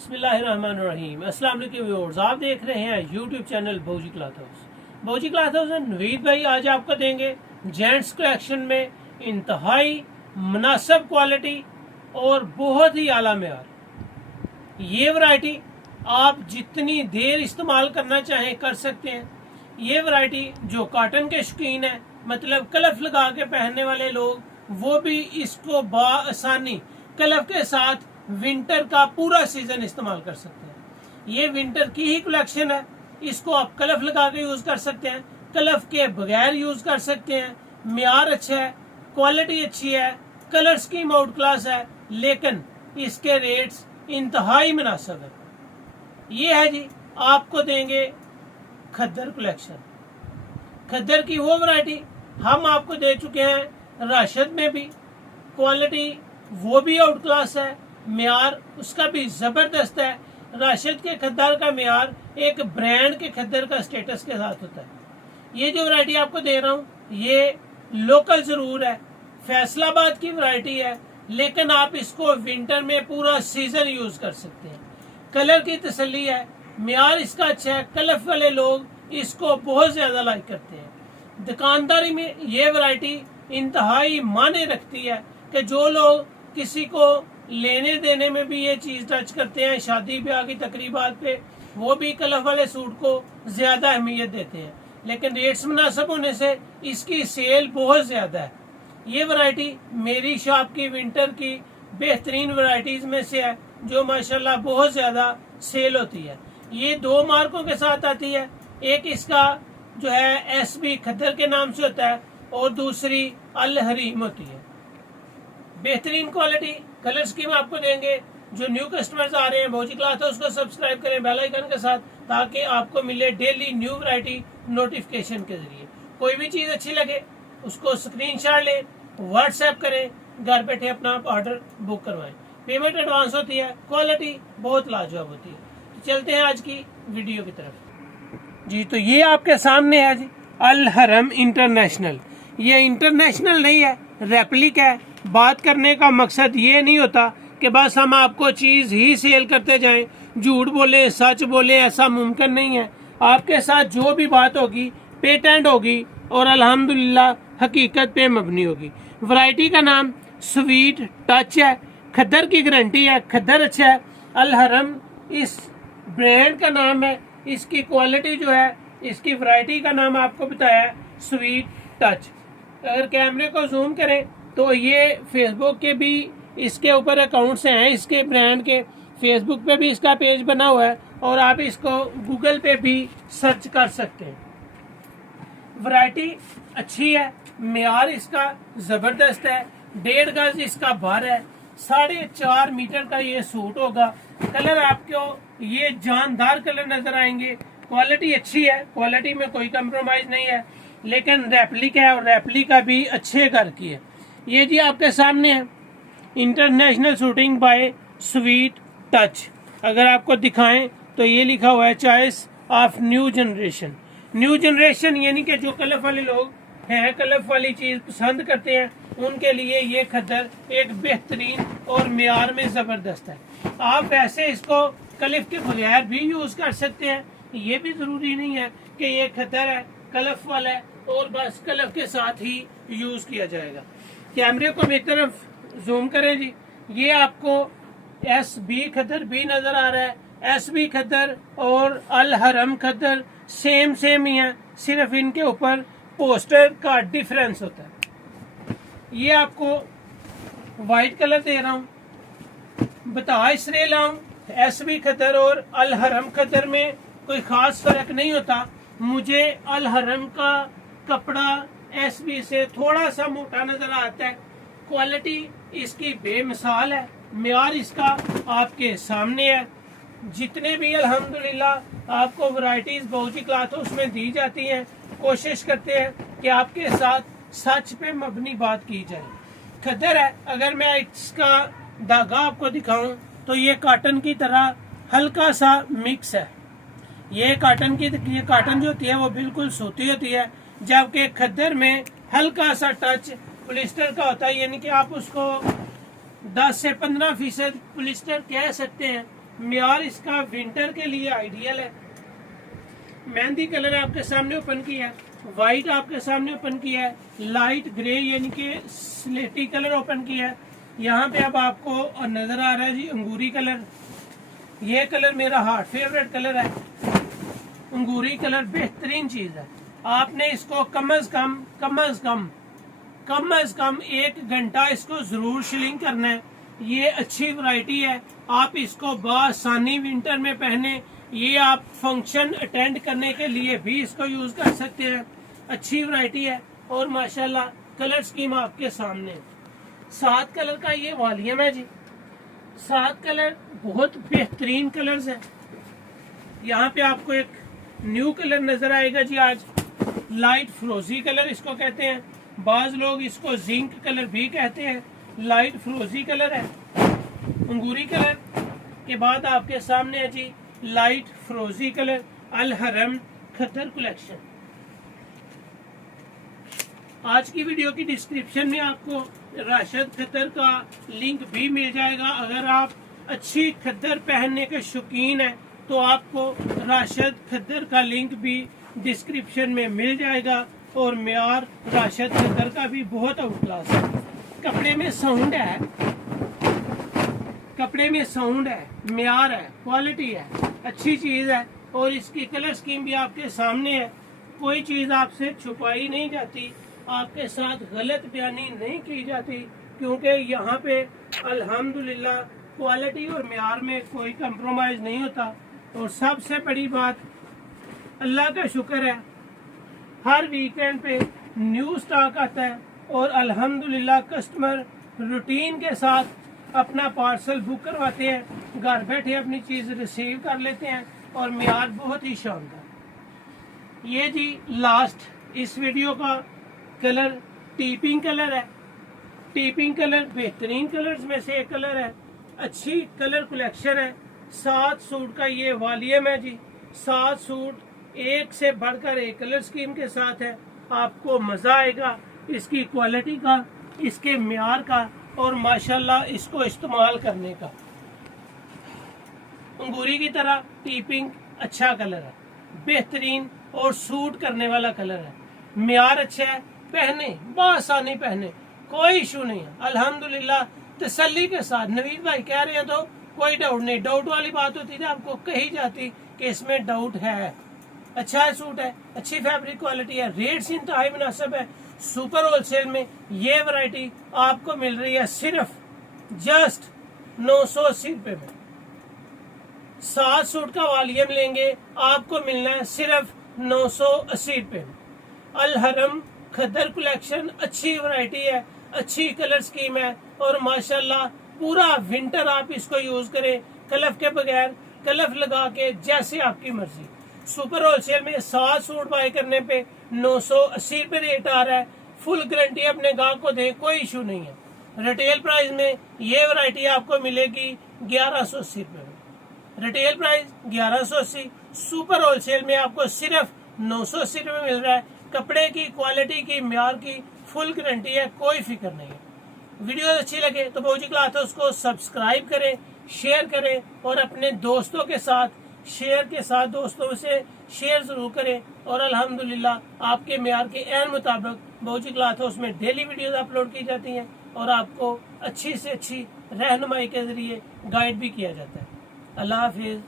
बिस्मिल्लाहिर्रहमानिर्रहीम। अस्सलाम वालेकुम व्यूअर्स, आप देख रहे हैं यूट्यूब चैनल भौजी क्लॉथ हाउस। भौजी क्लॉथ हाउस में नवीद भाई आज आपको देंगे जेंट्स कलेक्शन में इंतहाई मुनासिब क्वालिटी और बहुत ही आला मेयार। ये वैरायटी आप जितनी देर इस्तेमाल करना चाहें कर सकते हैं। ये वैरायटी जो कॉटन के शौकीन है, मतलब कलफ लगा के पहनने वाले लोग, वो भी इसको बआसानी कलफ के साथ विंटर का पूरा सीजन इस्तेमाल कर सकते हैं। ये विंटर की ही कलेक्शन है। इसको आप कलफ लगा के यूज कर सकते हैं, कलफ के बगैर यूज कर सकते हैं। मियार अच्छा है, क्वालिटी अच्छी है, कलर स्कीम आउट क्लास है, लेकिन इसके रेट्स इंतहाई मुनासिब है। ये है जी, आपको देंगे खद्दर कलेक्शन। खद्दर की वो वैरायटी हम आपको दे चुके हैं राशिद में भी, क्वालिटी वो भी आउट क्लास है, मियार उसका भी जबरदस्त है। राशिद के खद्दर का मियार एक ब्रांड के खद्दर का स्टेटस के साथ होता है। ये जो वैरायटी आपको दे रहा हूँ ये लोकल जरूर है, फैसलाबाद की वैरायटी है, लेकिन आप इसको विंटर में पूरा सीजन यूज कर सकते हैं। कलर की तसल्ली है, मियार इसका अच्छा है, कलफ वाले लोग इसको बहुत ज्यादा लाइक करते हैं। दुकानदारी में ये वैरायटी इंतहाई माने रखती है कि जो लोग किसी को लेने देने में भी ये चीज टच करते हैं, शादी ब्याह की तकरीबात पे, वो भी कलफ वाले सूट को ज्यादा अहमियत देते हैं। लेकिन रेट्स मुनासिब होने से इसकी सेल बहुत ज्यादा है। ये वैरायटी मेरी शॉप की विंटर की बेहतरीन वैरायटीज में से है, जो माशाल्लाह बहुत ज्यादा सेल होती है। ये दो मार्कों के साथ आती है, एक इसका जो है SB खद्दर के नाम से होता है और दूसरी अल हरीम होती है। बेहतरीन क्वालिटी कलर स्कीम आपको देंगे। जो न्यू कस्टमर्स आ रहे हैं भौजी क्लॉथ हाउस को सब्सक्राइब करें बेल आइकन के साथ, ताकि आपको मिले डेली न्यू वैरायटी नोटिफिकेशन के जरिए। कोई भी चीज अच्छी लगे उसको स्क्रीनशॉट लें, व्हाट्सएप करें, घर बैठे अपना ऑर्डर बुक करवाएं। पेमेंट एडवांस होती है, क्वालिटी बहुत लाजवाब होती है। तो चलते हैं आज की वीडियो की तरफ जी। तो ये आपके सामने है जी अल हरम इंटरनेशनल। ये इंटरनेशनल नहीं है, रेप्लिका है। बात करने का मकसद ये नहीं होता कि बस हम आपको चीज ही सेल करते जाएं, झूठ बोले सच बोले, ऐसा मुमकिन नहीं है। आपके साथ जो भी बात होगी पेटेंट होगी और अल्हम्दुलिल्लाह हकीकत पे मबनी होगी। वैरायटी का नाम स्वीट टच है, खद्दर की गारंटी है, खद्दर अच्छा है। अल हरम इस ब्रांड का नाम है। इसकी क्वालिटी जो है, इसकी वैरायटी का नाम आपको बताया है स्वीट टच। अगर कैमरे को जूम करें तो ये फेसबुक के भी इसके ऊपर अकाउंट्स हैं, इसके ब्रांड के फेसबुक पे भी इसका पेज बना हुआ है और आप इसको गूगल पे भी सर्च कर सकते हैं। वैरायटी अच्छी है, मियार इसका जबरदस्त है। 1.5 गज इसका भार है, 4.5 मीटर का ये सूट होगा। कलर आपको ये जानदार कलर नजर आएंगे। क्वालिटी अच्छी है, क्वालिटी में कोई कंप्रोमाइज नहीं है, लेकिन रेप्लिका है और रेप्लिका भी अच्छे घर की है। ये जी आपके सामने है international shooting by sweet touch. अगर आपको दिखाएं तो ये लिखा हुआ है choice of new generation. New generation यानी कि जो कलफ वाले लोग हैं, कलफ वाली चीज पसंद करते हैं, उनके लिए ये खद्दर एक बेहतरीन और मियार में जबरदस्त है। आप वैसे इसको कलफ के बगैर भी यूज कर सकते हैं। ये भी जरूरी नहीं है कि ये खद्दर है, कलफ वाला है और बस कलफ के साथ ही यूज किया जाएगा। कैमरे को मेरी तरफ जूम करें जी। ये आपको SB खद्दर भी नजर आ रहा है। SB खद्दर और अल हरम खद्दर सेम ही है, सिर्फ इनके ऊपर पोस्टर का डिफरेंस होता है। ये आपको व्हाइट कलर दे रहा हूँ, बता इसलिए लाऊं SB खद्दर और अल हरम खद्दर में कोई खास फर्क नहीं होता। मुझे अल हरम का कपड़ा SB से थोड़ा सा मोटा नजर आता है। क्वालिटी इसकी बेमिसाल है, मियार इसका आपके सामने है। जितने भी अल्हम्दुलिल्लाह आपको वैरायटीज भौजी क्लॉथ हाउस में दी जाती हैं, कोशिश करते हैं कि आपके साथ सच पे मबनी बात की जाए। खद्दर है, अगर मैं इसका धागा आपको दिखाऊं तो ये कॉटन की तरह हल्का सा मिक्स है। ये कॉटन जो होती है वो बिल्कुल सूती होती है, जबकि खद्दर में हल्का सा टच पॉलिस्टर का होता है, यानी कि आप उसको 10 से 15% पॉलिस्टर कह सकते हैं। म्यार इसका विंटर के लिए आइडियल है। मेहंदी कलर आपके सामने ओपन किया है, व्हाइट आपके सामने ओपन किया है, लाइट ग्रे यानी कि स्लेटी कलर ओपन किया है। यहाँ पे अब आपको नजर आ रहा है जी अंगूरी कलर। ये कलर मेरा हार्ट फेवरेट कलर है। अंगूरी कलर बेहतरीन चीज है। आपने इसको कम अज कम 1 घंटा इसको जरूर शिलिंग करना है। ये अच्छी वैरायटी है, आप इसको बआसानी विंटर में पहने। ये आप फंक्शन अटेंड करने के लिए भी इसको यूज कर सकते हैं। अच्छी वैरायटी है और माशाल्लाह कलर स्कीम आपके सामने है। 7 कलर का ये वॉल्यूम है जी। 7 कलर बहुत बेहतरीन कलर्स हैं। यहाँ पे आपको एक न्यू कलर नजर आएगा जी आज, लाइट फ्रोजी कलर इसको कहते हैं। बाज लोग इसको जिंक कलर भी कहते हैं। लाइट फ्रोजी कलर है। अंगूरी कलर के बाद आपके सामने है जी लाइट फ्रोजी कलर, अल हरम खद्दर कलेक्शन। आज की वीडियो की डिस्क्रिप्शन में आपको राशिद खद्दर का लिंक भी मिल जाएगा। अगर आप अच्छी खद्दर पहनने के शौकीन हैं तो आपको राशिद खद्दर का लिंक भी डिस्क्रिप्शन में मिल जाएगा। और म्यार राशिद खद्दर का भी बहुत आउट क्लास है। कपड़े में साउंड है, म्यार है, क्वालिटी है, अच्छी चीज है। और इसकी कलर स्कीम भी आपके सामने है। कोई चीज आपसे छुपाई नहीं जाती, आपके साथ गलत बयानी नहीं की जाती, क्योंकि यहाँ पे अल्हम्दुलिल्लाह क्वालिटी और म्यार में कोई कंप्रोमाइज नहीं होता। और सबसे बड़ी बात, अल्लाह का शुक्र है, हर वीकेंड पे न्यू स्टॉक आता है और अल्हम्दुलिल्लाह कस्टमर रूटीन के साथ अपना पार्सल बुक करवाते हैं, घर बैठे अपनी चीज रिसीव कर लेते हैं। और म्यार बहुत ही शानदार। ये जी लास्ट इस वीडियो का कलर टीपिंग कलर है। टीपिंग कलर बेहतरीन कलर्स में से एक कलर है। अच्छी कलर कलेक्शन है। 7 सूट का ये वॉल्यूम है जी। 7 सूट एक से बढ़कर एक कलर स्कीम के साथ है। आपको मजा आएगा इसकी क्वालिटी का, इसके म्यार का और माशाल्लाह इसको इस्तेमाल करने का। अंगूरी की तरह टीपिंग अच्छा कलर है, बेहतरीन और सूट करने वाला कलर है। म्यार अच्छा है, पहने बआसानी पहने, कोई इशू नहीं है। अल्हम्दुलिल्लाह तसल्ली के साथ नवीद भाई कह रहे हैं तो कोई डाउट नहीं। डाउट वाली बात होती थी आपको कही जाती कि इसमें डाउट है। अच्छा है, सूट है, अच्छी फैब्रिक क्वालिटी है, रेट्स इंतहाई मुनासिब है। सुपर होलसेल में ये वैरायटी आपको मिल रही है सिर्फ जस्ट 980 रुपए में। 7 सूट का वॉल्यूम लेंगे आपको मिलना है सिर्फ 980 रुपए में। अल हरम खद्दर कलेक्शन अच्छी वैरायटी है, अच्छी कलर स्कीम है और माशाल्लाह पूरा विंटर आप इसको यूज करें कलफ के बगैर, कलफ लगा के, जैसे आपकी मर्जी। सुपर होलसेल में 7 सूट बाय करने पे 980 रुपए रेट आ रहा है। फुल गारंटी अपने गाहक को दे, कोई इशू नहीं है। रिटेल प्राइस में ये वैरायटी आपको मिलेगी 1180 रुपए में। रिटेल प्राइस 1180, सुपर होलसेल में आपको सिर्फ 980 रुपए मिल रहा है। कपड़े की क्वालिटी की, म्यार की फुल गारंटी है, कोई फिक्र नहीं है। वीडियो अच्छी लगे तो भौजी क्लॉथ हाउस को सब्सक्राइब करें, शेयर करें और अपने दोस्तों के साथ दोस्तों से शेयर जरूर करें। और अल्हम्दुलिल्लाह आपके म्यार के एन मुताबिक भौजी क्लॉथ हाउस में डेली वीडियोस अपलोड की जाती हैं और आपको अच्छी से अच्छी रहनुमाई के जरिए गाइड भी किया जाता है। अल्लाह हाफिज।